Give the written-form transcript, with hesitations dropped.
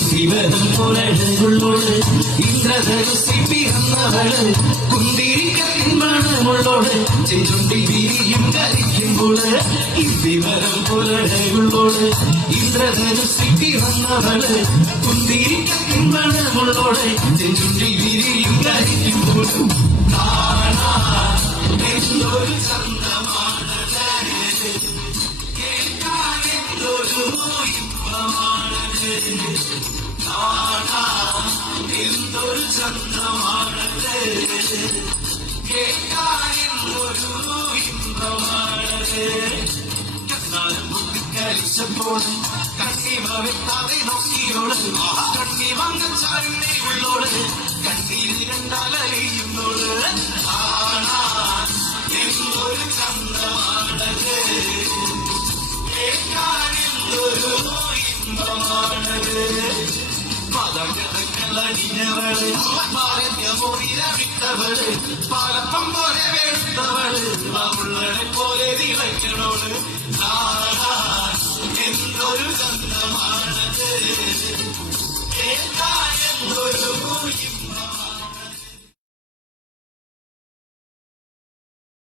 ശിവനം പോലഴകുള്ളോട് ഇന്ദ്രധനുസിൽ പിറന്നവള് കുന്തിരിക്കത്തിൻ മണമുള്ളോട് ചെഞ്ചുണ്ടിൽ വിരിയും കരിക്കുമ്പോള് ശിവനം പോലഴകുള്ളോട് ഇന്ദ്രധനുസിൽ പിറന്നവള് കുന്തിരിക്കത്തിൻ മണമുള്ളോട് ചെഞ്ചുണ്ടിൽ വിരിയും കരിക്കുമ്പോള് എന്തൊരു ചന്തമാണ് കേൾക്കാനെന്തൊരു ഇമ്പമാണ് എന്തൊരു ചന്തമാണത് കേൾക്കാനെന്തൊരു ഇമ്പമാണത് കണ്ണാലും കരിച്ചപ്പോൾ കണ്ണീമ വെട്ടാതെ നോക്കിയോട് കണ്ണീ വങ്ങച്ചാരുണ്ണി ഉള്ളോട് കണ്ണീര് കണ്ടാലറിയുന്നോട് എന്തൊരു ചന്തമാണത് കേൾക്കാനെന്തൊരു ഇമ്പമാണത് പദങ്ങളടിഞ്ഞവള് പാരന്യമോതിരവിട്ടവള് പാലപ്പം പോലെ വെളുത്തവള് അവളെ പോലെ തിളക്കണോട് എന്തൊരു ചന്തമാണത് കേൾക്കാനെന്തൊരു